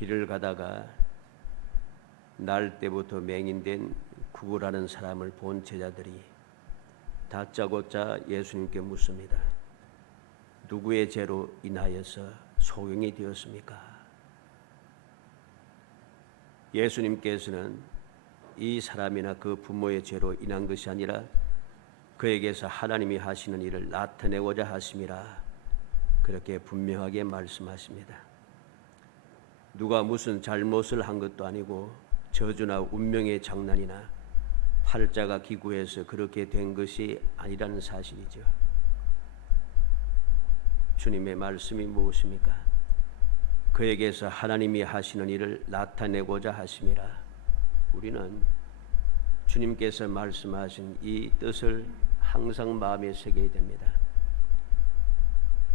길을 가다가 날 때부터 맹인된 구걸하는 사람을 본 제자들이 다짜고짜 예수님께 묻습니다. 누구의 죄로 인하여서 소경이 되었습니까? 예수님께서는 이 사람이나 그 부모의 죄로 인한 것이 아니라 그에게서 하나님이 하시는 일을 나타내고자 하심이라 그렇게 분명하게 말씀하십니다. 누가 무슨 잘못을 한 것도 아니고 저주나 운명의 장난이나 팔자가 기구해서 그렇게 된 것이 아니라는 사실이죠. 주님의 말씀이 무엇입니까? 그에게서 하나님이 하시는 일을 나타내고자 하심이라. 우리는 주님께서 말씀하신 이 뜻을 항상 마음에 새겨야 됩니다.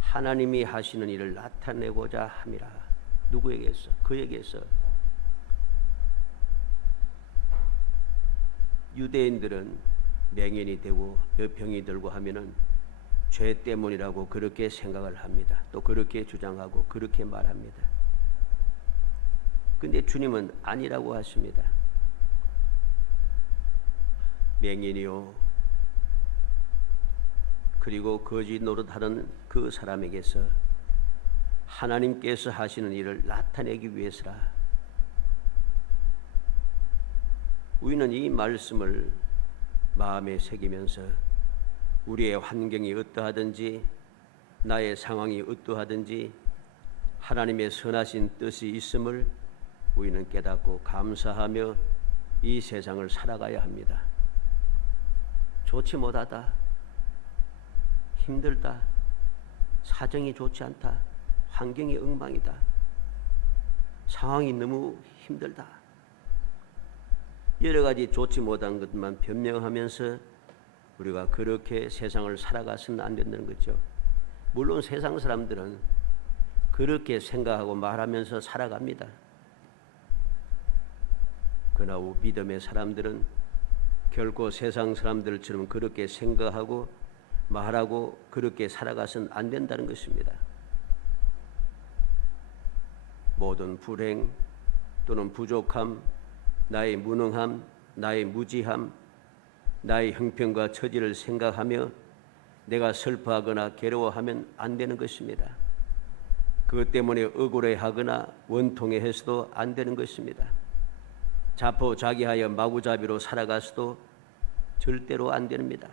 하나님이 하시는 일을 나타내고자 함이라. 누구에게서? 그에게서. 유대인들은 맹인이 되고 병이 들고 하면은 죄 때문이라고 그렇게 생각을 합니다. 또 그렇게 주장하고 그렇게 말합니다. 근데 주님은 아니라고 하십니다. 맹인이요 그리고 거짓 노릇하는 그 사람에게서 하나님께서 하시는 일을 나타내기 위해서라. 우리는 이 말씀을 마음에 새기면서 우리의 환경이 어떠하든지 나의 상황이 어떠하든지 하나님의 선하신 뜻이 있음을 우리는 깨닫고 감사하며 이 세상을 살아가야 합니다. 좋지 못하다, 힘들다, 사정이 좋지 않다, 환경이 엉망이다, 상황이 너무 힘들다, 여러 가지 좋지 못한 것만 변명하면서 우리가 그렇게 세상을 살아가서는 안 된다는 거죠. 물론 세상 사람들은 그렇게 생각하고 말하면서 살아갑니다. 그러나 믿음의 사람들은 결코 세상 사람들처럼 그렇게 생각하고 말하고 그렇게 살아가서는 안 된다는 것입니다. 모든 불행 또는 부족함, 나의 무능함, 나의 무지함, 나의 형편과 처지를 생각하며 내가 슬퍼하거나 괴로워하면 안 되는 것입니다. 그것 때문에 억울해하거나 원통해해서도 안 되는 것입니다. 자포자기하여 마구잡이로 살아가서도 절대로 안 됩니다.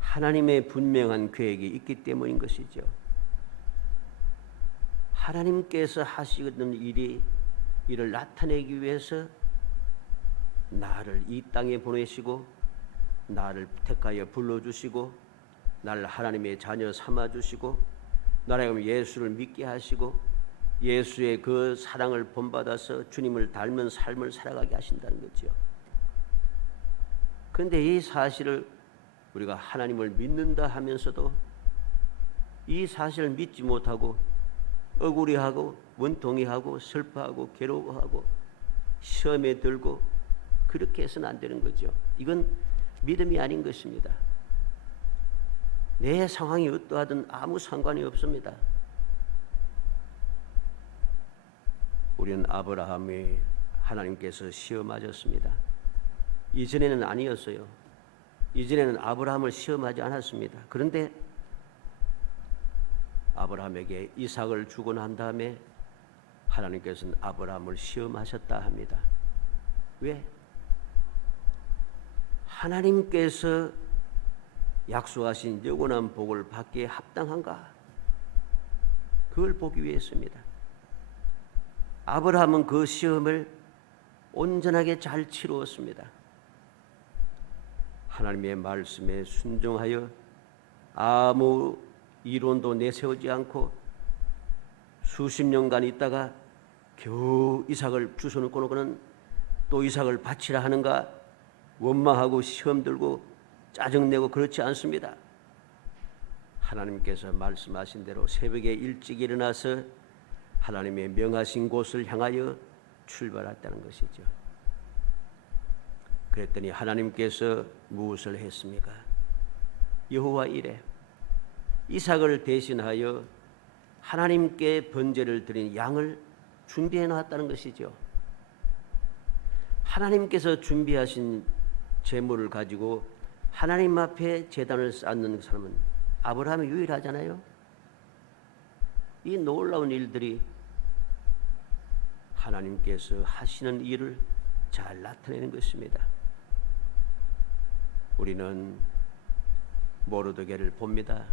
하나님의 분명한 계획이 있기 때문인 것이죠. 하나님께서 하시는 이를 나타내기 위해서 나를 이 땅에 보내시고 나를 택하여 불러주시고 나를 하나님의 자녀 삼아주시고 나를 예수를 믿게 하시고 예수의 그 사랑을 본받아서 주님을 닮은 삶을 살아가게 하신다는 거죠. 그런데 이 사실을 우리가 하나님을 믿는다 하면서도 이 사실을 믿지 못하고 억울해하고 원통해하고 슬퍼하고 괴로워하고 시험에 들고 그렇게 해서는 안 되는 거죠. 이건 믿음이 아닌 것입니다. 내 상황이 어떠하든 아무 상관이 없습니다. 우리는 아브라함이 하나님께서 시험하셨습니다. 이전에는 아니었어요. 이전에는 아브라함을 시험하지 않았습니다. 그런데 아브라함에게 이삭을 주고 난 다음에 하나님께서는 아브라함을 시험하셨다 합니다. 왜? 하나님께서 약속하신 영원한 복을 받기에 합당한가? 그걸 보기 위해서입니다. 아브라함은 그 시험을 온전하게 잘 치루었습니다. 하나님의 말씀에 순종하여 아무 이론도 내세우지 않고 수십 년간 있다가 겨우 이삭을 주워놓고는 또 이삭을 바치라 하는가 원망하고 시험 들고 짜증내고 그렇지 않습니다. 하나님께서 말씀하신 대로 새벽에 일찍 일어나서 하나님의 명하신 곳을 향하여 출발했다는 것이죠. 그랬더니 하나님께서 무엇을 했습니까? 여호와 이레 이삭을 대신하여 하나님께 번제를 드린 양을 준비해 놨다는 것이죠. 하나님께서 준비하신 재물을 가지고 하나님 앞에 제단을 쌓는 사람은 아브라함이 유일하잖아요. 이 놀라운 일들이 하나님께서 하시는 일을 잘 나타내는 것입니다. 우리는 모르드게를 봅니다.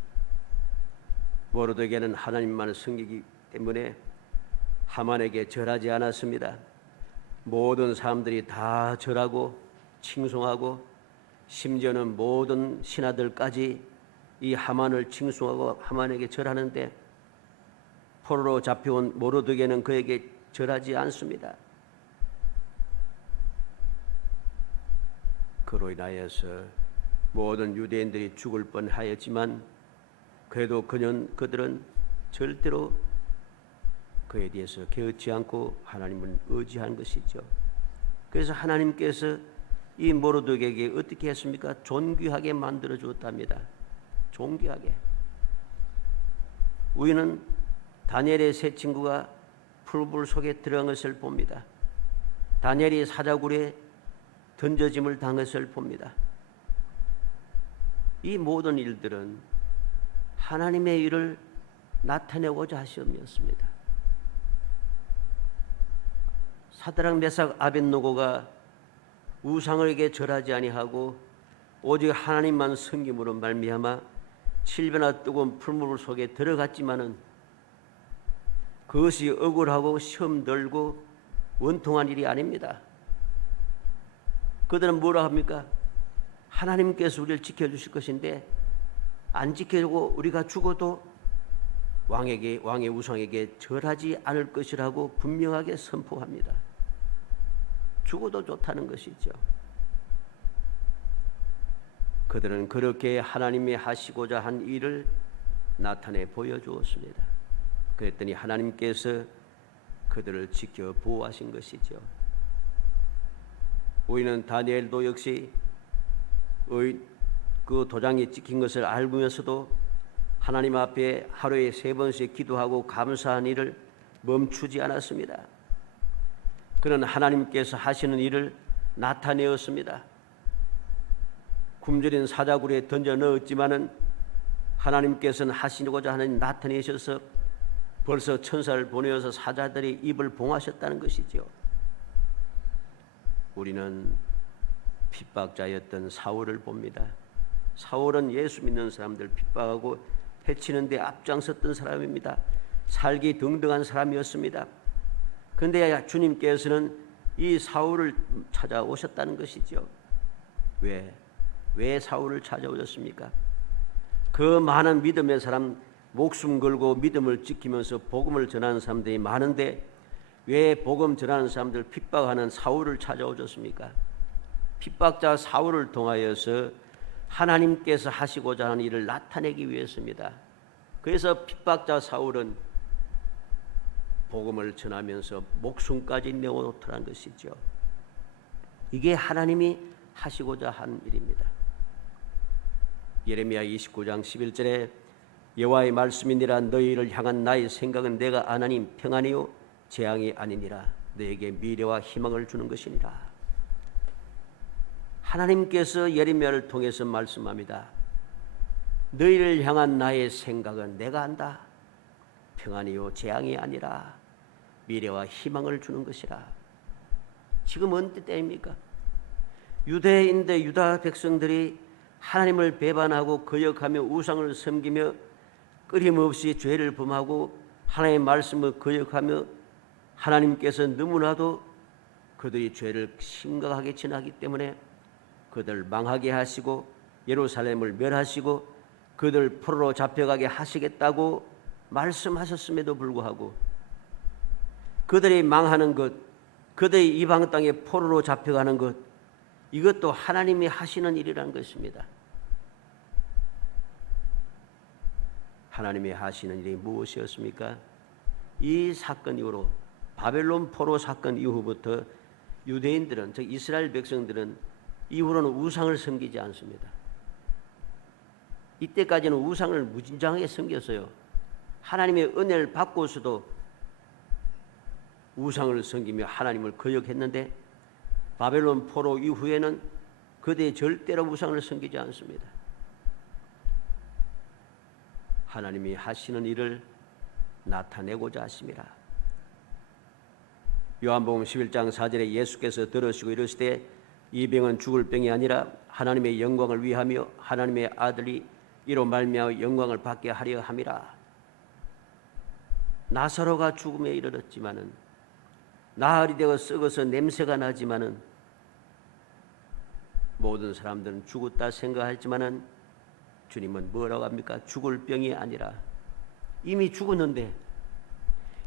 모르드게는 하나님만을 섬기기 때문에 하만에게 절하지 않았습니다. 모든 사람들이 다 절하고 칭송하고 심지어는 모든 신하들까지 이 하만을 칭송하고 하만에게 절하는데 포로로 잡혀온 모르드게는 그에게 절하지 않습니다. 그로 인하여서 모든 유대인들이 죽을 뻔하였지만 그래도 그들은 절대로 그에 대해서 개의치 않고 하나님을 의지한 것이죠. 그래서 하나님께서 이 모르드게에게 어떻게 했습니까? 존귀하게 만들어 주었답니다. 존귀하게. 우리는 다니엘의 세 친구가 풀불 속에 들어간 것을 봅니다. 다니엘이 사자굴에 던져짐을 당한 것을 봅니다. 이 모든 일들은 하나님의 일을 나타내고자 하심이었습니다. 사드락 메삭 아벳노고가 우상에게 절하지 아니하고 오직 하나님만 섬김으로 말미암아 7배나 뜨거운 풀물 속에 들어갔지만은 그것이 억울하고 시험 들고 원통한 일이 아닙니다. 그들은 뭐라 합니까? 하나님께서 우리를 지켜주실 것인데 안 지켜주고 우리가 죽어도 왕의 우상에게 절하지 않을 것이라고 분명하게 선포합니다. 죽어도 좋다는 것이죠. 그들은 그렇게 하나님이 하시고자 한 일을 나타내 보여주었습니다. 그랬더니 하나님께서 그들을 지켜 보호하신 것이죠. 우리는 다니엘도 역시 그 도장이 찍힌 것을 알면서도 하나님 앞에 하루에 3번씩 기도하고 감사한 일을 멈추지 않았습니다. 그는 하나님께서 하시는 일을 나타내었습니다. 굶주린 사자굴에 던져 넣었지만은 하나님께서는 하시고자 하는 일 나타내셔서 벌써 천사를 보내어서 사자들이 입을 봉하셨다는 것이죠. 우리는 핍박자였던 사울을 봅니다. 사울은 예수 믿는 사람들 핍박하고 해치는 데 앞장섰던 사람입니다. 살기 등등한 사람이었습니다. 그런데 주님께서는 이 사울을 찾아오셨다는 것이죠. 왜 사울을 찾아오셨습니까? 그 많은 믿음의 사람, 목숨 걸고 믿음을 지키면서 복음을 전하는 사람들이 많은데 왜 복음 전하는 사람들 핍박하는 사울을 찾아오셨습니까? 핍박자 사울을 통하여서 하나님께서 하시고자 하는 일을 나타내기 위해서입니다. 그래서 핍박자 사울은 복음을 전하면서 목숨까지 내어놓더란 것이죠. 이게 하나님이 하시고자 한 일입니다. 예레미야 29장 11절에 여호와의 말씀이니라 너희를 향한 나의 생각은 내가 아나니 평안이요 재앙이 아니니라 너에게 미래와 희망을 주는 것이니라. 하나님께서 예레미야를 통해서 말씀합니다. 너희를 향한 나의 생각은 내가 안다. 평안이요 재앙이 아니라 미래와 희망을 주는 것이라. 지금 언제 때입니까? 유대인들 유다 백성들이 하나님을 배반하고 거역하며 우상을 섬기며 끊임없이 죄를 범하고 하나님의 말씀을 거역하며 하나님께서 너무나도 그들이 죄를 심각하게 지나기 때문에 그들 망하게 하시고 예루살렘을 멸하시고 그들 포로로 잡혀가게 하시겠다고 말씀하셨음에도 불구하고 그들이 망하는 것, 그들이 이방 땅에 포로로 잡혀가는 것, 이것도 하나님이 하시는 일이라는 것입니다. 하나님이 하시는 일이 무엇이었습니까? 이 사건 이후로 바벨론 포로 사건 이후부터 유대인들은 즉 이스라엘 백성들은 이후로는 우상을 섬기지 않습니다. 이때까지는 우상을 무진장하게 섬겼어요. 하나님의 은혜를 받고서도 우상을 섬기며 하나님을 거역했는데 바벨론 포로 이후에는 그대 절대로 우상을 섬기지 않습니다. 하나님이 하시는 일을 나타내고자 하심이라. 요한복음 11장 4절에 예수께서 들으시고 이르시되 이 병은 죽을 병이 아니라 하나님의 영광을 위하며 하나님의 아들이 이로 말미암아 영광을 받게 하려 함이라. 나사로가 죽음에 이르렀지만은 나흘이 되어 썩어서 냄새가 나지만은 모든 사람들은 죽었다 생각하지만은 주님은 뭐라고 합니까? 죽을 병이 아니라 이미 죽었는데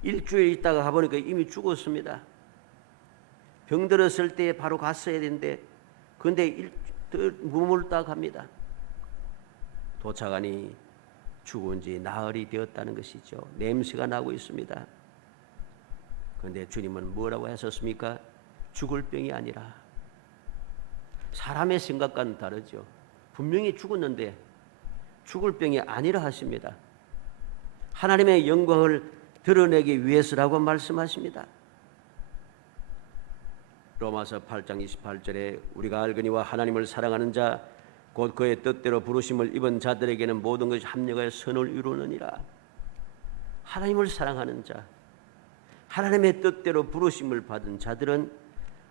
일주일 있다가 가보니까 이미 죽었습니다. 병들었을 때 바로 갔어야 되는데 근데 머물다 갑니다. 도착하니 죽은 지 나흘이 되었다는 것이죠. 냄새가 나고 있습니다. 그런데 주님은 뭐라고 하셨습니까? 죽을 병이 아니라. 사람의 생각과는 다르죠. 분명히 죽었는데 죽을 병이 아니라 하십니다. 하나님의 영광을 드러내기 위해서라고 말씀하십니다. 로마서 8장 28절에 우리가 알거니와 하나님을 사랑하는 자 곧 그의 뜻대로 부르심을 입은 자들에게는 모든 것이 합력하여 선을 이루느니라. 하나님을 사랑하는 자, 하나님의 뜻대로 부르심을 받은 자들은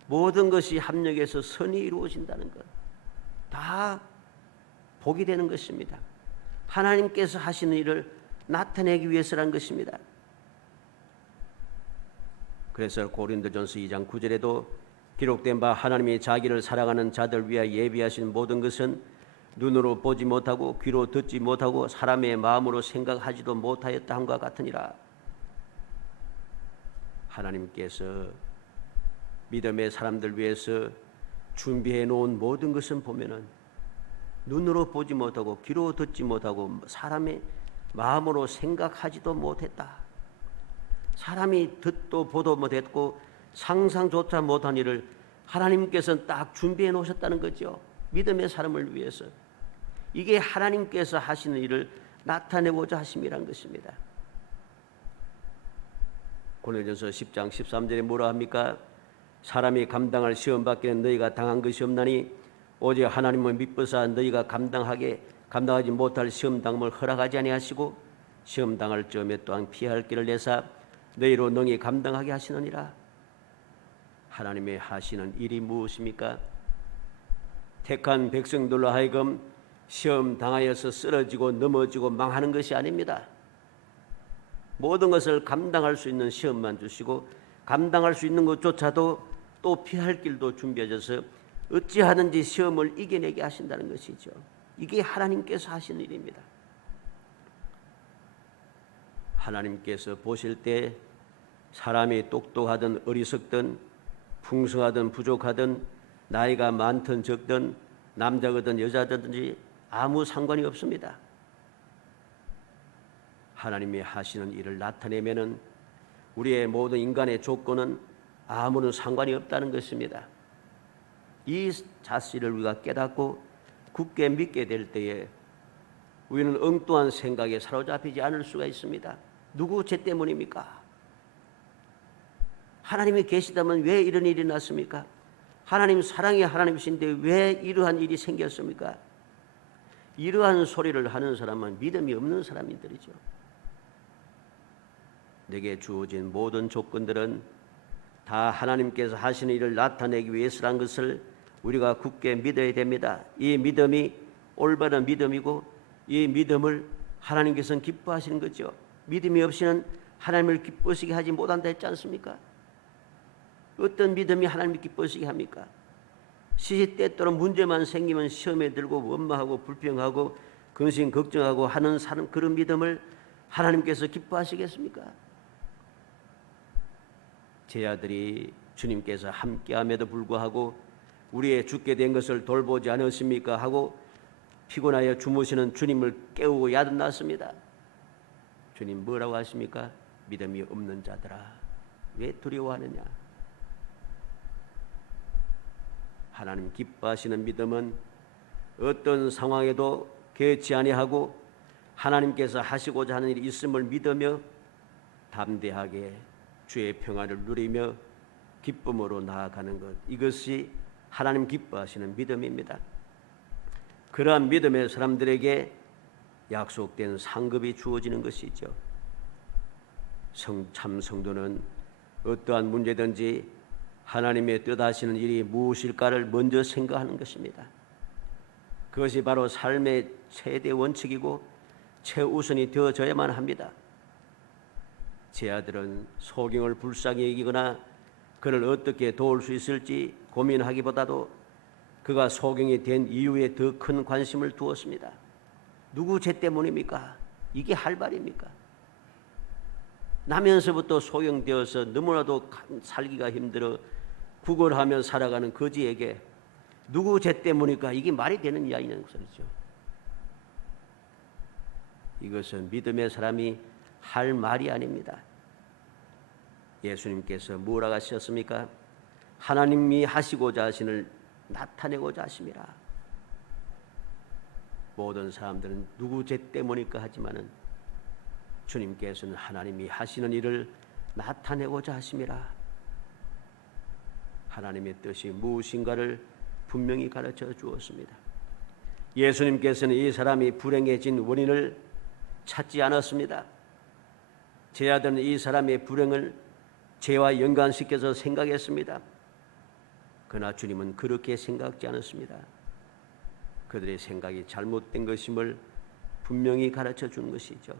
모든 것이 합력해서 선이 이루어진다는 것, 다 복이 되는 것입니다. 하나님께서 하시는 일을 나타내기 위해서라는 것입니다. 그래서 고린도전서 2장 9절에도 기록된 바 하나님이 자기를 사랑하는 자들 위하여 예비하신 모든 것은 눈으로 보지 못하고 귀로 듣지 못하고 사람의 마음으로 생각하지도 못하였다 함과 같으니라. 하나님께서 믿음의 사람들 위해서 준비해 놓은 모든 것은 보면은 눈으로 보지 못하고 귀로 듣지 못하고 사람의 마음으로 생각하지도 못했다. 사람이 듣도 보도 못했고 상상조차 못한 일을 하나님께서는 딱 준비해 놓으셨다는 거죠. 믿음의 사람을 위해서. 이게 하나님께서 하시는 일을 나타내고자 하심이란 것입니다. 고린도전서 10장 13절에 뭐라 합니까? 사람이 감당할 시험 밖에는 너희가 당한 것이 없나니 오직 하나님을 믿고서 너희가 감당하지 못할 시험 당함을 허락하지 아니하시고 시험 당할 점에 또한 피할 길을 내사 너희로 능히 감당하게 하시느니라. 하나님의 하시는 일이 무엇입니까? 택한 백성들로 하여금 시험 당하여서 쓰러지고 넘어지고 망하는 것이 아닙니다. 모든 것을 감당할 수 있는 시험만 주시고 감당할 수 있는 것조차도 또 피할 길도 준비하셔서 어찌하든지 시험을 이겨내게 하신다는 것이죠. 이게 하나님께서 하시는 일입니다. 하나님께서 보실 때 사람이 똑똑하든 어리석든 풍성하든 부족하든 나이가 많든 적든 남자거든 여자든지 아무 상관이 없습니다. 하나님이 하시는 일을 나타내면은 우리의 모든 인간의 조건은 아무런 상관이 없다는 것입니다. 이 사실을 우리가 깨닫고 굳게 믿게 될 때에 우리는 엉뚱한 생각에 사로잡히지 않을 수가 있습니다. 누구 죄 때문입니까? 하나님이 계시다면 왜 이런 일이 났습니까? 하나님 사랑의 하나님이신데 왜 이러한 일이 생겼습니까? 이러한 소리를 하는 사람은 믿음이 없는 사람들이죠. 내게 주어진 모든 조건들은 다 하나님께서 하시는 일을 나타내기 위해서란 것을 우리가 굳게 믿어야 됩니다. 이 믿음이 올바른 믿음이고 이 믿음을 하나님께서는 기뻐하시는 거죠. 믿음이 없이는 하나님을 기뻐하시게 하지 못한다 했지 않습니까? 어떤 믿음이 하나님을 기뻐하시게 합니까? 시시때때로 문제만 생기면 시험에 들고 원망하고 불평하고 근심 걱정하고 하는 사람, 그런 믿음을 하나님께서 기뻐하시겠습니까? 제 아들이 주님께서 함께함에도 불구하고 우리의 죽게 된 것을 돌보지 않으십니까? 하고 피곤하여 주무시는 주님을 깨우고 야단났습니다. 주님 뭐라고 하십니까? 믿음이 없는 자들아 왜 두려워하느냐? 하나님 기뻐하시는 믿음은 어떤 상황에도 개의치 아니하고 하나님께서 하시고자 하는 일이 있음을 믿으며 담대하게 주의 평안을 누리며 기쁨으로 나아가는 것, 이것이 하나님 기뻐하시는 믿음입니다. 그러한 믿음의 사람들에게 약속된 상급이 주어지는 것이죠. 참 성도는 어떠한 문제든지 하나님의 뜻하시는 일이 무엇일까를 먼저 생각하는 것입니다. 그것이 바로 삶의 최대 원칙이고 최우선이 되어져야만 합니다. 제 아들은 소경을 불쌍히 여기거나 그를 어떻게 도울 수 있을지 고민하기보다도 그가 소경이 된 이유에 더 큰 관심을 두었습니다. 누구 죄 때문입니까? 이게 할 말입니까? 나면서부터 소경되어서 너무나도 살기가 힘들어 구걸하며 살아가는 거지에게 누구 죄 때문일까? 이게 말이 되는 이야기는 소리죠. 이것은 믿음의 사람이 할 말이 아닙니다. 예수님께서 뭐라고 하셨습니까? 하나님이 하시고자 하시는 나타내고자 하심이라. 모든 사람들은 누구 죄 때문일까 하지만은 주님께서는 하나님이 하시는 일을 나타내고자 하심이라. 하나님의 뜻이 무엇인가를 분명히 가르쳐 주었습니다. 예수님께서는 이 사람이 불행해진 원인을 찾지 않았습니다. 제 아들은 이 사람의 불행을 죄와 연관시켜서 생각했습니다. 그러나 주님은 그렇게 생각지 않았습니다. 그들의 생각이 잘못된 것임을 분명히 가르쳐 주는 것이죠.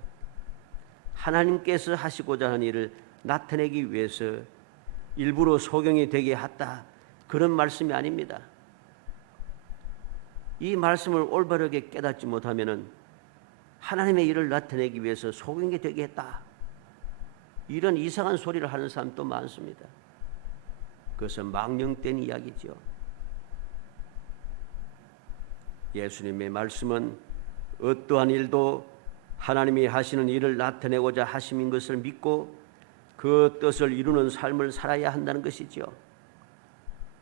하나님께서 하시고자 하는 일을 나타내기 위해서 일부러 소경이 되게 했다, 그런 말씀이 아닙니다. 이 말씀을 올바르게 깨닫지 못하면은 하나님의 일을 나타내기 위해서 소경이 되게 했다, 이런 이상한 소리를 하는 사람도 많습니다. 그것은 망령된 이야기죠. 예수님의 말씀은 어떠한 일도 하나님이 하시는 일을 나타내고자 하심인 것을 믿고 그 뜻을 이루는 삶을 살아야 한다는 것이죠.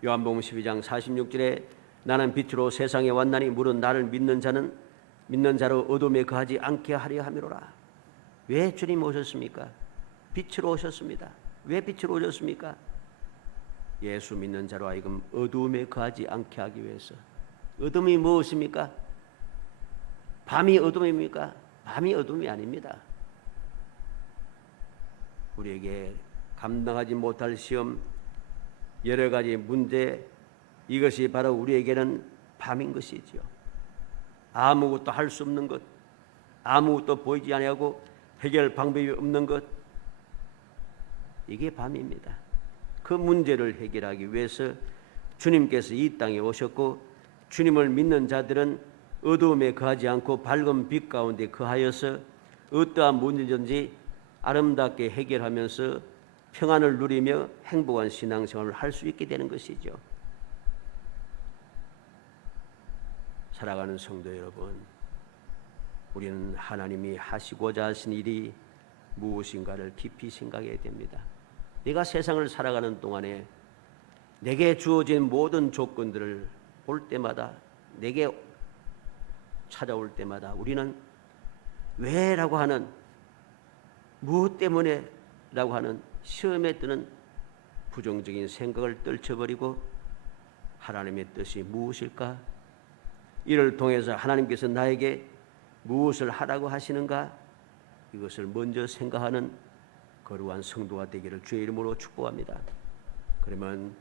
요한복음 12장 46절에 나는 빛으로 세상에 왔나니 물은 나를 믿는 자로 어둠에 거하지 않게 하려 함이로라. 왜 주님 오셨습니까? 빛으로 오셨습니다. 왜 빛으로 오셨습니까? 예수 믿는 자로 하여금 어둠에 거하지 않게 하기 위해서. 어둠이 무엇입니까? 밤이 어둠입니까? 밤이 어둠이 아닙니다. 우리에게 감당하지 못할 시험, 여러 가지 문제, 이것이 바로 우리에게는 밤인 것이지요. 아무것도 할 수 없는 것, 아무것도 보이지 아니하고 해결 방법이 없는 것, 이게 밤입니다. 그 문제를 해결하기 위해서 주님께서 이 땅에 오셨고, 주님을 믿는 자들은 어두움에 거하지 않고 밝은 빛 가운데 거하여서 어떠한 문제든지 아름답게 해결하면서 평안을 누리며 행복한 신앙생활을 할 수 있게 되는 것이죠. 살아가는 성도 여러분, 우리는 하나님이 하시고자 하신 일이 무엇인가를 깊이 생각해야 됩니다. 내가 세상을 살아가는 동안에 내게 주어진 모든 조건들을 볼 때마다, 내게 찾아올 때마다 우리는 왜라고 하는, 무엇 때문에 라고 하는 시험에 드는 부정적인 생각을 떨쳐버리고 하나님의 뜻이 무엇일까? 이를 통해서 하나님께서 나에게 무엇을 하라고 하시는가? 이것을 먼저 생각하는 거룩한 성도가 되기를 주의 이름으로 축복합니다. 그러면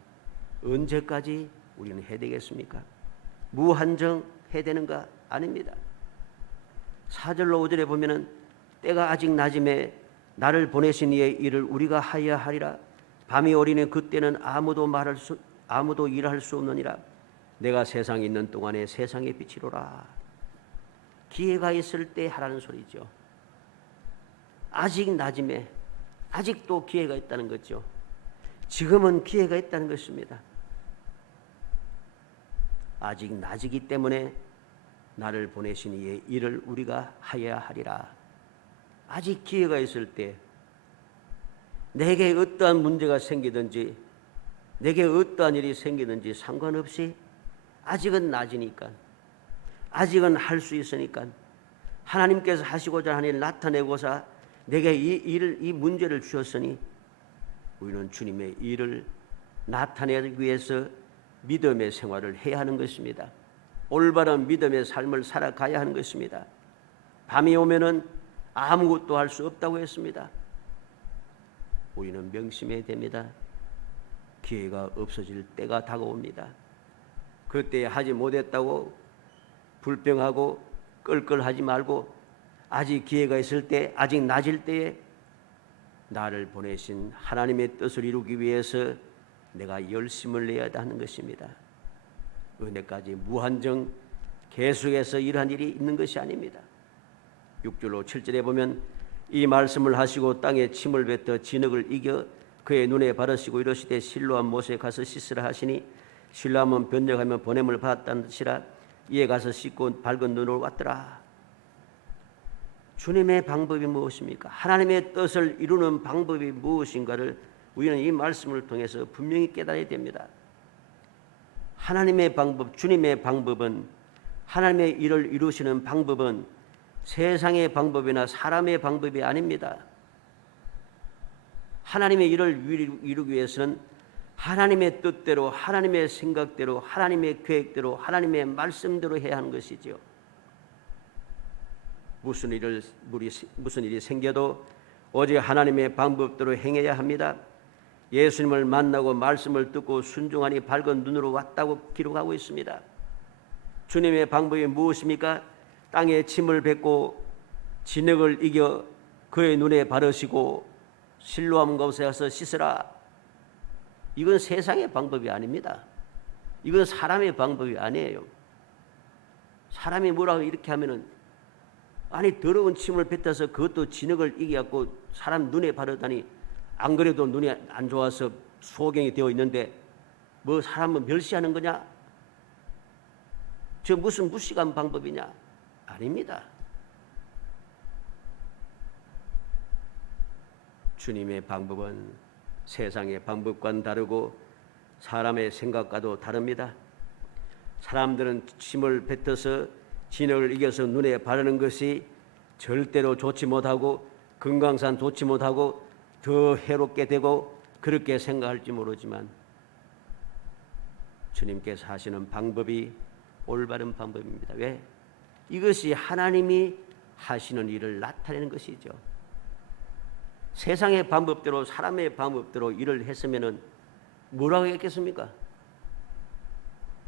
언제까지 우리는 해야 되겠습니까? 무한정 해야 되는가? 아닙니다. 4절로 5절에 보면은 때가 아직 낮음에 나를 보내신 이의 일을 우리가 하여야 하리라. 밤이 오리니 그때는 아무도 일할 수 없느니라. 내가 세상에 있는 동안에 세상의 빛이로라. 기회가 있을 때 하라는 소리죠. 아직 낮음에 아직도 기회가 있다는 거죠. 지금은 기회가 있다는 것입니다. 아직 낮이기 때문에 나를 보내신 이의 일을 우리가 하여야 하리라. 아직 기회가 있을 때 내게 어떠한 문제가 생기든지 내게 어떠한 일이 생기든지 상관없이 아직은 낮이니까, 아직은 할 수 있으니까 하나님께서 하시고자 하는 일을 나타내고자 내게 이 문제를 주셨으니 우리는 주님의 일을 나타내기 위해서 믿음의 생활을 해야 하는 것입니다. 올바른 믿음의 삶을 살아가야 하는 것입니다. 밤이 오면은 아무것도 할 수 없다고 했습니다. 우리는 명심해야 됩니다. 기회가 없어질 때가 다가옵니다. 그때 하지 못했다고 불평하고 끌끌하지 말고 아직 기회가 있을 때, 아직 낮을 때에 나를 보내신 하나님의 뜻을 이루기 위해서 내가 열심을 내야 하는 것입니다. 은혜까지 무한정 계속해서 일한 일이 있는 것이 아닙니다. 6절로 7절에 보면 이 말씀을 하시고 땅에 침을 뱉어 진흙을 이겨 그의 눈에 바르시고 이르시되 실로암 못에 가서 씻으라 하시니 실로암은 변력하며 보냄을 받았다는 뜻이라 이에 가서 씻고 밝은 눈으로 왔더라. 주님의 방법이 무엇입니까? 하나님의 뜻을 이루는 방법이 무엇인가를 우리는 이 말씀을 통해서 분명히 깨달아야 됩니다. 하나님의 방법, 주님의 방법은, 하나님의 일을 이루시는 방법은 세상의 방법이나 사람의 방법이 아닙니다. 하나님의 일을 이루기 위해서는 하나님의 뜻대로, 하나님의 생각대로, 하나님의 계획대로, 하나님의 말씀대로 해야 하는 것이지요. 무슨 일이 생겨도 오직 하나님의 방법대로 행해야 합니다. 예수님을 만나고 말씀을 듣고 순종하니 밝은 눈으로 왔다고 기록하고 있습니다. 주님의 방법이 무엇입니까? 땅에 침을 뱉고 진흙을 이겨 그의 눈에 바르시고 실로암 곳에 가서 씻으라. 이건 세상의 방법이 아닙니다. 이건 사람의 방법이 아니에요. 사람이 뭐라고 이렇게 하면은 아니 더러운 침을 뱉어서 그것도 진흙을 이겨갖고 사람 눈에 바르다니 안 그래도 눈이 안 좋아서 소경이 되어 있는데 뭐 사람은 멸시하는 거냐? 저 무슨 무식한 방법이냐? 아닙니다. 주님의 방법은 세상의 방법과는 다르고 사람의 생각과도 다릅니다. 사람들은 침을 뱉어서 진흙을 이겨서 눈에 바르는 것이 절대로 좋지 못하고 건강상 좋지 못하고 더 해롭게 되고 그렇게 생각할지 모르지만 주님께서 하시는 방법이 올바른 방법입니다. 왜? 이것이 하나님이 하시는 일을 나타내는 것이죠. 세상의 방법대로 사람의 방법대로 일을 했으면은 뭐라고 했겠습니까?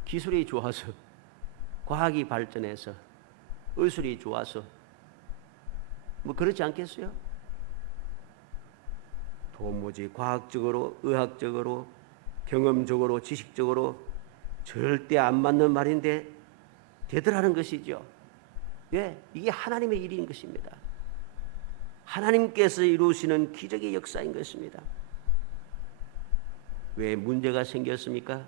기술이 좋아서, 과학이 발전해서, 의술이 좋아서 뭐 그렇지 않겠어요? 도무지 과학적으로, 의학적으로, 경험적으로, 지식적으로 절대 안 맞는 말인데 되더라는 것이죠. 왜? 이게 하나님의 일인 것입니다. 하나님께서 이루시는 기적의 역사인 것입니다. 왜 문제가 생겼습니까?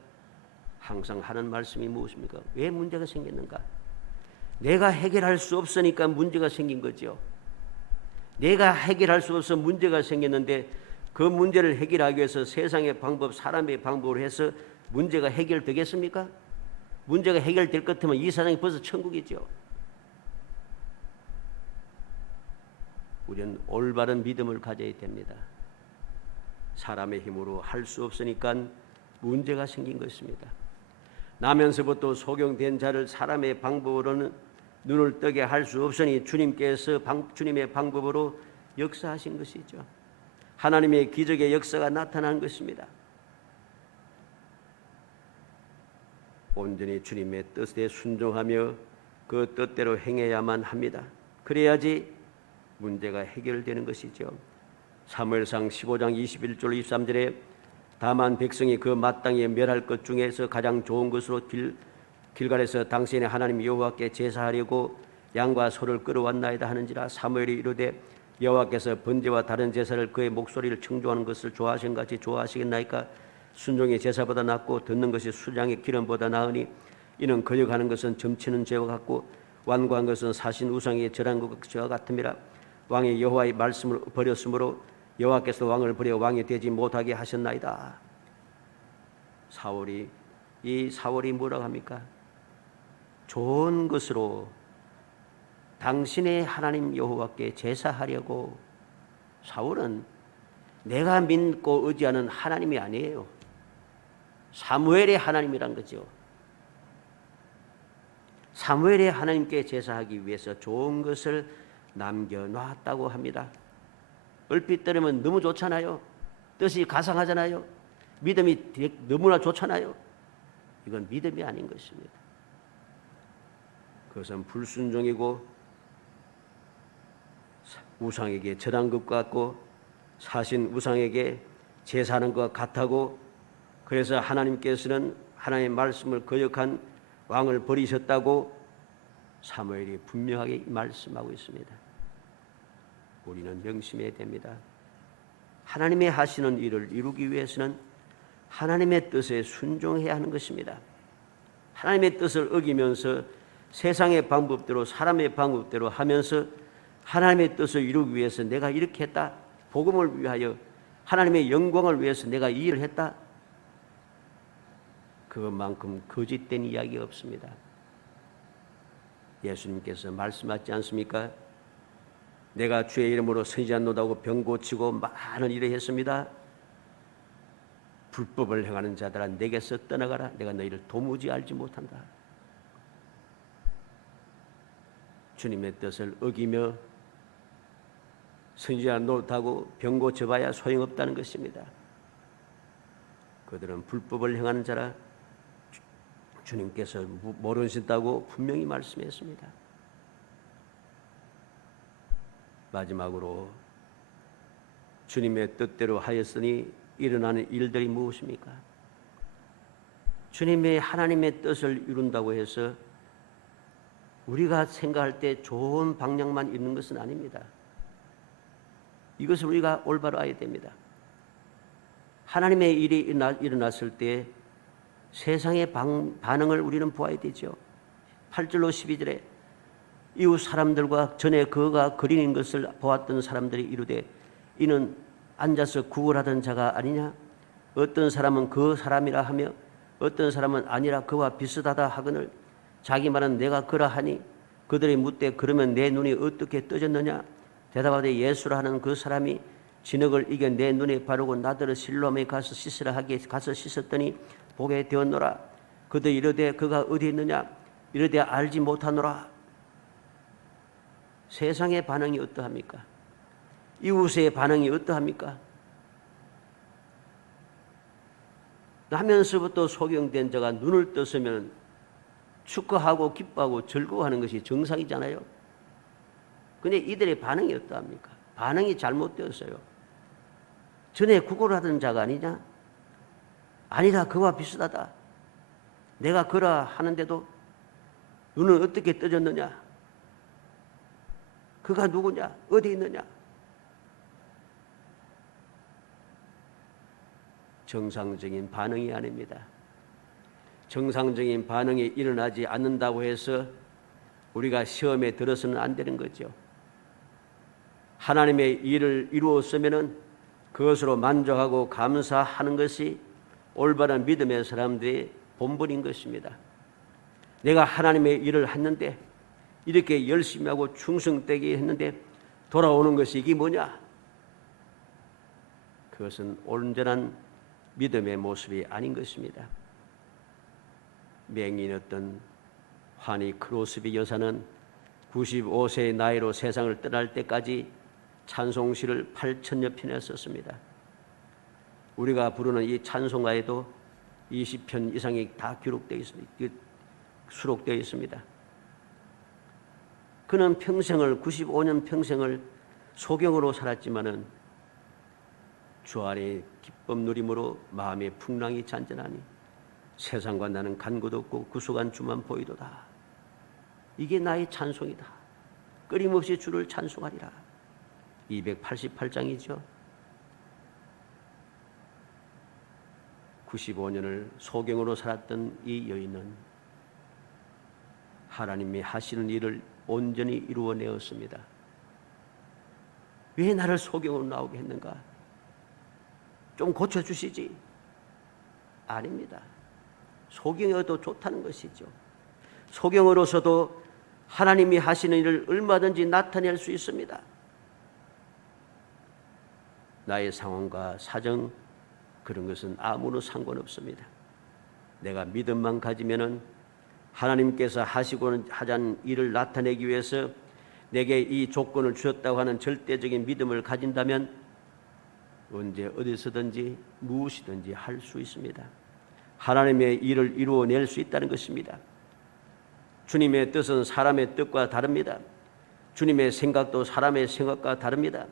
항상 하는 말씀이 무엇입니까? 왜 문제가 생겼는가? 내가 해결할 수 없으니까 문제가 생긴 거죠. 내가 해결할 수 없어 문제가 생겼는데 그 문제를 해결하기 위해서 세상의 방법, 사람의 방법으로 해서 문제가 해결되겠습니까? 문제가 해결될 것 같으면 이 세상이 벌써 천국이죠. 우리는 올바른 믿음을 가져야 됩니다. 사람의 힘으로 할 수 없으니까 문제가 생긴 것입니다. 나면서부터 소경된 자를 사람의 방법으로는 눈을 뜨게 할 수 없으니 주님께서 주님의 방법으로 역사하신 것이죠. 하나님의 기적의 역사가 나타난 것입니다. 온전히 주님의 뜻에 순종하며 그 뜻대로 행해야만 합니다. 그래야지 문제가 해결되는 것이죠. 사무엘상 15장 21절 23절에 다만 백성이 그 마땅히 멸할 것 중에서 가장 좋은 것으로 길갈에서 당신의 하나님 여호와께 제사하려고 양과 소를 끌어왔나이다 하는지라. 사무엘이 이르되 여호와께서 번제와 다른 제사를 그의 목소리를 청조하는 것을 좋아하신 같이 좋아하시겠나이까? 순종이 제사보다 낫고 듣는 것이 수장의 기름보다 나으니 이는 거역하는 것은 점치는 죄와 같고 완고한 것은 사신 우상의 절한 것과 같음이라. 왕이 여호와의 말씀을 버렸으므로 여호와께서 왕을 버려 왕이 되지 못하게 하셨나이다. 이 사울이 뭐라고 합니까? 좋은 것으로 당신의 하나님 여호와께 제사하려고 사울은 내가 믿고 의지하는 하나님이 아니에요. 사무엘의 하나님이란 거죠. 사무엘의 하나님께 제사하기 위해서 좋은 것을 남겨놨다고 합니다. 얼핏 들으면 너무 좋잖아요. 뜻이 가상하잖아요. 믿음이 너무나 좋잖아요. 이건 믿음이 아닌 것입니다. 그것은 불순종이고 우상에게 절한 것 같고 사신 우상에게 제사하는 것 같다고, 그래서 하나님께서는 하나님의 말씀을 거역한 왕을 버리셨다고 사무엘이 분명하게 말씀하고 있습니다. 우리는 명심해야 됩니다. 하나님의 하시는 일을 이루기 위해서는 하나님의 뜻에 순종해야 하는 것입니다. 하나님의 뜻을 어기면서 세상의 방법대로 사람의 방법대로 하면서 하나님의 뜻을 이루기 위해서 내가 이렇게 했다, 복음을 위하여 하나님의 영광을 위해서 내가 이 일을 했다, 그것만큼 거짓된 이야기가 없습니다. 예수님께서 말씀하지 않습니까? 내가 주의 이름으로 선지자노다고 병 고치고 많은 일을 했습니다. 불법을 행하는 자들아 내게서 떠나가라. 내가 너희를 도무지 알지 못한다. 주님의 뜻을 어기며 선지자 노릇하고 병 고쳐봐야 소용없다는 것입니다. 그들은 불법을 행하는 자라 주님께서 모르신다고 분명히 말씀했습니다. 마지막으로 주님의 뜻대로 하였으니 일어나는 일들이 무엇입니까? 주님의 하나님의 뜻을 이룬다고 해서 우리가 생각할 때 좋은 방향만 있는 것은 아닙니다. 이것을 우리가 올바로 알아야 됩니다. 하나님의 일이 일어났을 때 세상의 반응을 우리는 보아야 되죠. 8절로 12절에 이웃 사람들과 전에 그가 그리는 것을 보았던 사람들이 이르되 이는 앉아서 구걸하던 자가 아니냐? 어떤 사람은 그 사람이라 하며 어떤 사람은 아니라 그와 비슷하다 하거늘 자기 말은 내가 그러하니 그들이 묻되 그러면 내 눈이 어떻게 떠졌느냐? 대답하되 예수라 하는 그 사람이 진흙을 이겨 내 눈에 바르고 나더러 실로암에 가서 씻으라 하기에 가서 씻었더니 보게 되었노라. 그들 이르되 그가 어디 있느냐? 이르되 알지 못하노라. 세상의 반응이 어떠합니까? 이웃의 반응이 어떠합니까? 나면서부터 소경된 자가 눈을 떴으면 축하하고 기뻐하고 즐거워하는 것이 정상이잖아요. 근데 이들의 반응이 어떠합니까? 반응이 잘못되었어요. 전에 구걸하던 자가 아니냐? 아니라 그와 비슷하다. 내가 그라 하는데도 눈은 어떻게 떠졌느냐? 그가 누구냐? 어디 있느냐? 정상적인 반응이 아닙니다. 정상적인 반응이 일어나지 않는다고 해서 우리가 시험에 들어서는 안 되는 거죠. 하나님의 일을 이루었으면 그것으로 만족하고 감사하는 것이 올바른 믿음의 사람들의 본분인 것입니다. 내가 하나님의 일을 했는데 이렇게 열심히 하고 충성되게 했는데 돌아오는 것이 이게 뭐냐? 그것은 온전한 믿음의 모습이 아닌 것입니다. 맹인이었던 환희 크로스비 여사는 95세의 나이로 세상을 떠날 때까지 찬송시를 8,000여 편이나 썼습니다. 우리가 부르는 이 찬송가에도 20편 이상이 다 기록되어 있습니다. 수록되어 있습니다. 그는 95년 평생을 소경으로 살았지만은 주 안에 기쁨 누림으로 마음의 풍랑이 잔잔하니 세상과 나는 간 곳 없고 구속한 주만 보이도다. 이게 나의 찬송이다. 끊임없이 주를 찬송하리라. 288장이죠. 95년을 소경으로 살았던 이 여인은 하나님이 하시는 일을 온전히 이루어내었습니다. 왜 나를 소경으로 나오게 했는가? 좀 고쳐주시지. 아닙니다. 소경이어도 좋다는 것이죠. 소경으로서도 하나님이 하시는 일을 얼마든지 나타낼 수 있습니다. 나의 상황과 사정 그런 것은 아무런 상관없습니다. 내가 믿음만 가지면은 하나님께서 하시고는 하자는 일을 나타내기 위해서 내게 이 조건을 주셨다고 하는 절대적인 믿음을 가진다면 언제 어디서든지 무엇이든지 할 수 있습니다. 하나님의 일을 이루어낼 수 있다는 것입니다. 주님의 뜻은 사람의 뜻과 다릅니다. 주님의 생각도 사람의 생각과 다릅니다.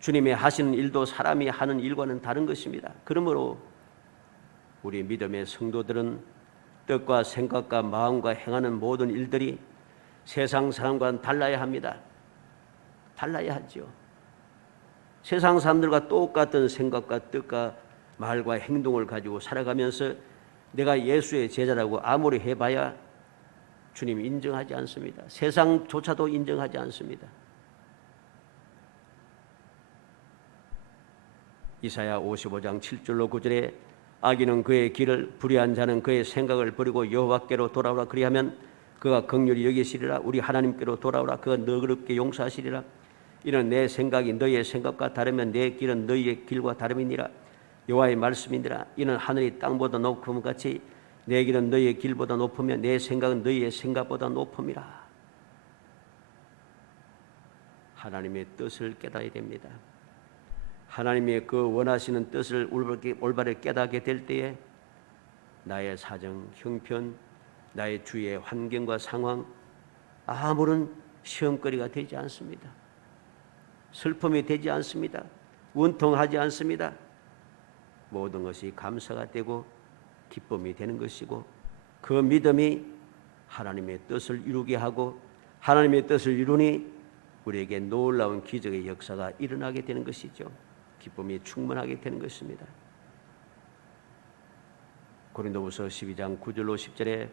주님의 하시는 일도 사람이 하는 일과는 다른 것입니다. 그러므로 우리 믿음의 성도들은 뜻과 생각과 마음과 행하는 모든 일들이 세상 사람과는 달라야 합니다. 달라야 하죠. 세상 사람들과 똑같은 생각과 뜻과 말과 행동을 가지고 살아가면서 내가 예수의 제자라고 아무리 해봐야 주님 인정하지 않습니다. 세상조차도 인정하지 않습니다. 이사야 55장 7절로 9절에 악인은 그의 길을, 불의한 자는 그의 생각을 버리고 여호와께로 돌아오라. 그리하면 그가 긍휼히 여기시리라. 우리 하나님께로 돌아오라. 그가 너그럽게 용서하시리라. 이는 내 생각이 너희의 생각과 다르면 내 길은 너희의 길과 다름이니라. 여호와의 말씀이니라. 이는 하늘이 땅보다 높음 같이 내 길은 너희의 길보다 높으며 내 생각은 너희의 생각보다 높음이라. 하나님의 뜻을 깨달아야 됩니다. 하나님의 그 원하시는 뜻을 올바르게 깨닫게 될 때에 나의 사정, 형편, 나의 주위의 환경과 상황 아무런 시험거리가 되지 않습니다. 슬픔이 되지 않습니다. 원통하지 않습니다. 모든 것이 감사가 되고 기쁨이 되는 것이고 그 믿음이 하나님의 뜻을 이루게 하고 하나님의 뜻을 이루니 우리에게 놀라운 기적의 역사가 일어나게 되는 것이죠. 기쁨이 충만하게 되는 것입니다. 고린도후서 12장 9절로 10절에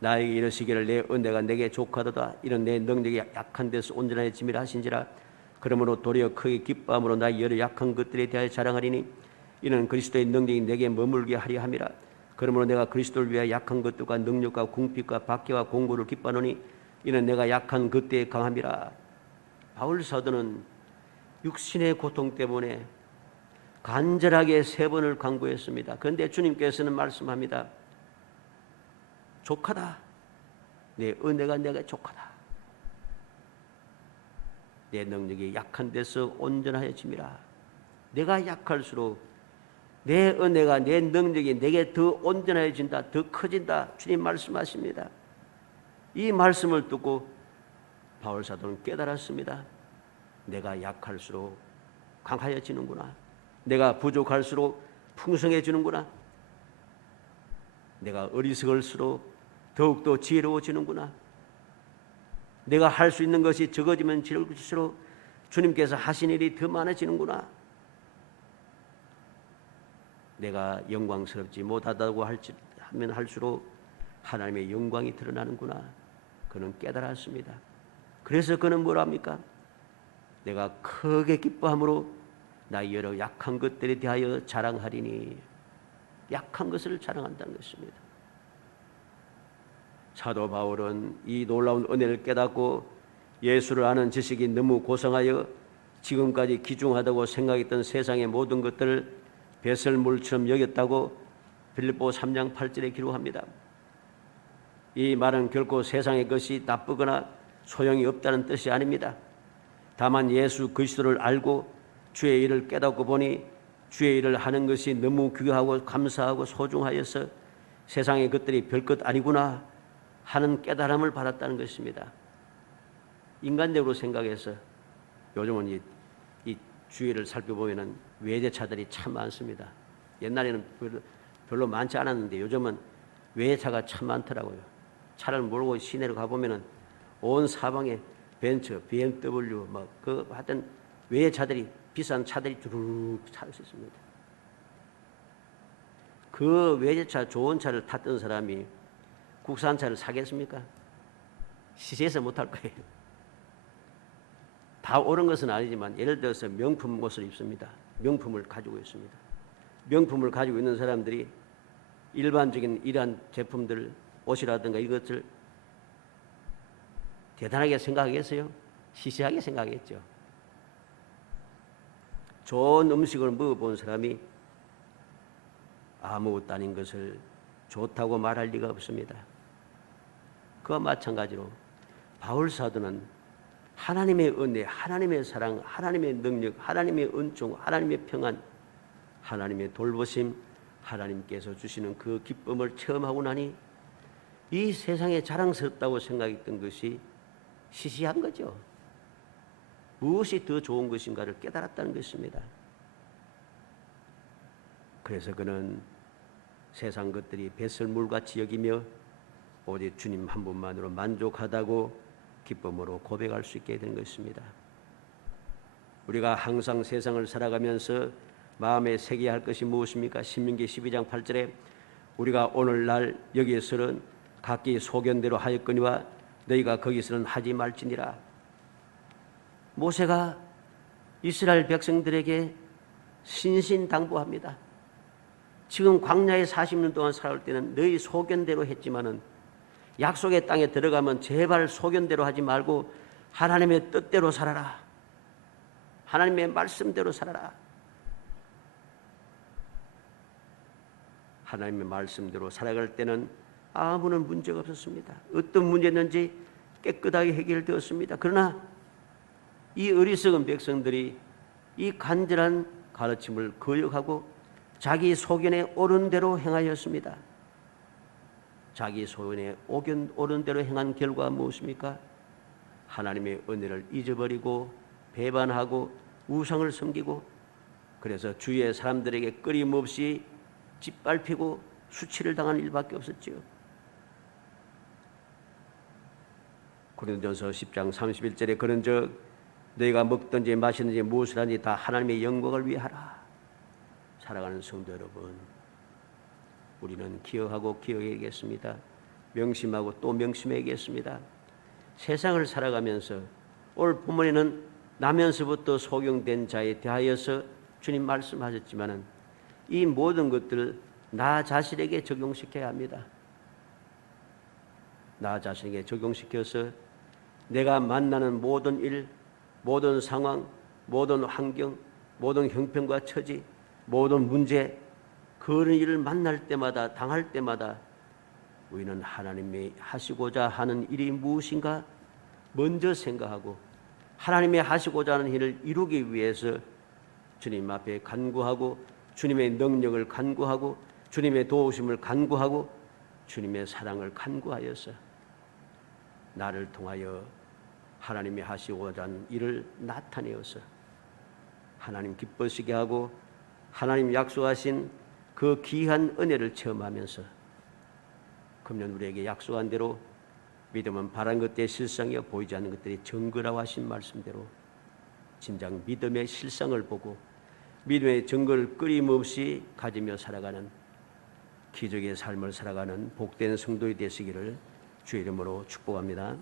나에게 이르시기를 내 은혜가 내게 족하도다. 이는 내 능력이 약한 데서 온전해짐이라 하신지라. 그러므로 도리어 크게 기뻐함으로 나의 여러 약한 것들에 대하여 자랑하리니 이는 그리스도의 능력이 내게 머물게 하려 함이라. 그러므로 내가 그리스도를 위하여 약한 것들과 능력과 궁핍과 박해와 공고를 기뻐하노니 이는 내가 약한 그때에 강함이라. 바울 사도는 육신의 고통 때문에 간절하게 3번을 간구했습니다. 그런데 주님께서는 말씀합니다. 족하다. 내 은혜가 내게 족하다. 내 능력이 약한 데서 온전하여짐이라. 내가 약할수록 내 은혜가 내 능력이 내게 더 온전해진다, 더 커진다. 주님 말씀하십니다. 이 말씀을 듣고 바울 사도는 깨달았습니다. 내가 약할수록 강하여지는구나. 내가 부족할수록 풍성해지는구나. 내가 어리석을수록 더욱더 지혜로워지는구나. 내가 할 수 있는 것이 적어지면 적을수록 주님께서 하신 일이 더 많아지는구나. 내가 영광스럽지 못하다고 하면 할수록 하나님의 영광이 드러나는구나. 그는 깨달았습니다. 그래서 그는 뭐랍니까? 내가 크게 기뻐함으로 나의 여러 약한 것들에 대하여 자랑하리니. 약한 것을 자랑한다는 것입니다. 사도 바울은 이 놀라운 은혜를 깨닫고 예수를 아는 지식이 너무 고상하여 지금까지 귀중하다고 생각했던 세상의 모든 것들을 배설물처럼 여겼다고 빌립보 3장 8절에 기록합니다. 이 말은 결코 세상의 것이 나쁘거나 소용이 없다는 뜻이 아닙니다. 다만 예수 그리스도를 알고 주의 일을 깨닫고 보니 주의 일을 하는 것이 너무 귀하고 감사하고 소중하여서 세상의 것들이 별것 아니구나 하는 깨달음을 받았다는 것입니다. 인간적으로 생각해서 요즘은 이 주위를 살펴보면 외제차들이 참 많습니다. 옛날에는 별로 많지 않았는데 요즘은 외제차가 참 많더라고요. 차를 몰고 시내로 가보면 온 사방에 벤츠, BMW 하여튼 외제차들이 비싼 차들이 두루룩 차 있습니다. 그 외제차 좋은 차를 탔던 사람이 국산차를 사겠습니까? 시세에서 못할 거예요. 다 옳은 것은 아니지만 예를 들어서 명품 옷을 입습니다. 명품을 가지고 있습니다. 명품을 가지고 있는 사람들이 일반적인 이러한 제품들, 옷이라든가 이것을 대단하게 생각하겠어요? 시시하게 생각하겠죠. 좋은 음식을 먹어본 사람이 아무것도 아닌 것을 좋다고 말할 리가 없습니다. 그와 마찬가지로 바울 사도는 하나님의 은혜, 하나님의 사랑, 하나님의 능력, 하나님의 은총, 하나님의 평안, 하나님의 돌보심, 하나님께서 주시는 그 기쁨을 체험하고 나니 이 세상에 자랑스럽다고 생각했던 것이 시시한 거죠. 무엇이 더 좋은 것인가를 깨달았다는 것입니다. 그래서 그는 세상 것들이 배설물같이 여기며 오직 주님 한 분만으로 만족하다고 기쁨으로 고백할 수 있게 된 것입니다. 우리가 항상 세상을 살아가면서 마음에 새겨야 할 것이 무엇입니까? 신명기 12장 8절에 우리가 오늘날 여기에서는 각기 소견대로 하였거니와 너희가 거기서는 하지 말지니라. 모세가 이스라엘 백성들에게 신신당부합니다. 지금 광야에 40년 동안 살아올 때는 너희 소견대로 했지만은 약속의 땅에 들어가면 제발 소견대로 하지 말고 하나님의 뜻대로 살아라. 하나님의 말씀대로 살아라. 하나님의 말씀대로 살아갈 때는 아무런 문제가 없었습니다. 어떤 문제였는지 깨끗하게 해결되었습니다. 그러나 이 어리석은 백성들이 이 간절한 가르침을 거역하고 자기 소견에 옳은 대로 행하였습니다. 자기 소견에 옳은 대로 행한 결과가 무엇입니까? 하나님의 은혜를 잊어버리고 배반하고 우상을 섬기고 그래서 주위의 사람들에게 끊임없이 짓밟히고 수치를 당한 일밖에 없었지요. 고린도전서 10장 31절에 그런즉 너희가 먹든지 마시든지 무엇을 하든지 다 하나님의 영광을 위해 하라. 사랑하는 성도 여러분, 우리는 기억하고 기억해야겠습니다. 명심하고 또 명심해야겠습니다. 세상을 살아가면서 오늘 본문에는 나면서부터 소경된 자에 대하여서 주님 말씀하셨지만은 이 모든 것들을 나 자신에게 적용시켜야 합니다. 나 자신에게 적용시켜서 내가 만나는 모든 일, 모든 상황, 모든 환경, 모든 형편과 처지, 모든 문제, 그런 일을 만날 때마다 당할 때마다 우리는 하나님이 하시고자 하는 일이 무엇인가 먼저 생각하고 하나님이 하시고자 하는 일을 이루기 위해서 주님 앞에 간구하고 주님의 능력을 간구하고 주님의 도우심을 간구하고 주님의 사랑을 간구하여서 나를 통하여 하나님이 하시고자 하는 일을 나타내어서 하나님 기뻐지게 하고 하나님 약속하신 그 귀한 은혜를 체험하면서 금년 우리에게 약속한 대로 믿음은 바란 것들의 실상이여 보이지 않는 것들이 증거라고 하신 말씀대로 진정 믿음의 실상을 보고 믿음의 증거를 끊임없이 가지며 살아가는 기적의 삶을 살아가는 복된 성도이 되시기를 주의 이름으로 축복합니다.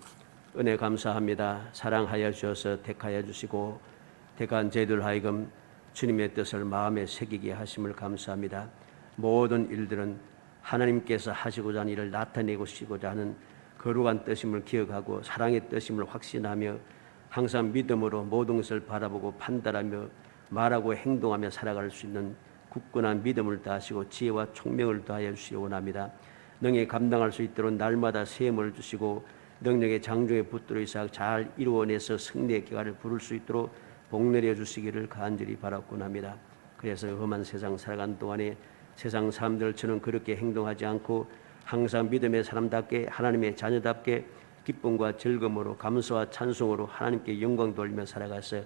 은혜 감사합니다. 사랑하여 주셔서 택하여 주시고 택한 저희들 하여금 주님의 뜻을 마음에 새기게 하심을 감사합니다. 모든 일들은 하나님께서 하시고자 하는 일을 나타내시고자 하는 거룩한 뜻임을 기억하고 사랑의 뜻임을 확신하며 항상 믿음으로 모든 것을 바라보고 판단하며 말하고 행동하며 살아갈 수 있는 굳건한 믿음을 다하시고 지혜와 총명을 다하여 주시기 원합니다. 능히 감당할 수 있도록 날마다 세움을 주시고 능력의 장중에 붙들어 있어 잘 이루어내서 승리의 기가를 부를 수 있도록 복내려 주시기를 간절히 바라곤 합니다. 그래서 험한 세상 살아간 동안에 세상 사람들처럼 그렇게 행동하지 않고 항상 믿음의 사람답게 하나님의 자녀답게 기쁨과 즐거움으로 감사와 찬송으로 하나님께 영광 돌리며 살아가서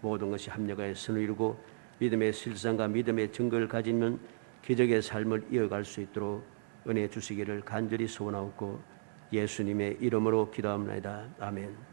모든 것이 합력하여 선을 이루고 믿음의 실상과 믿음의 증거를 가지면 기적의 삶을 이어갈 수 있도록 은혜 주시기를 간절히 소원하옵고 예수님의 이름으로 기도합니다. 아멘.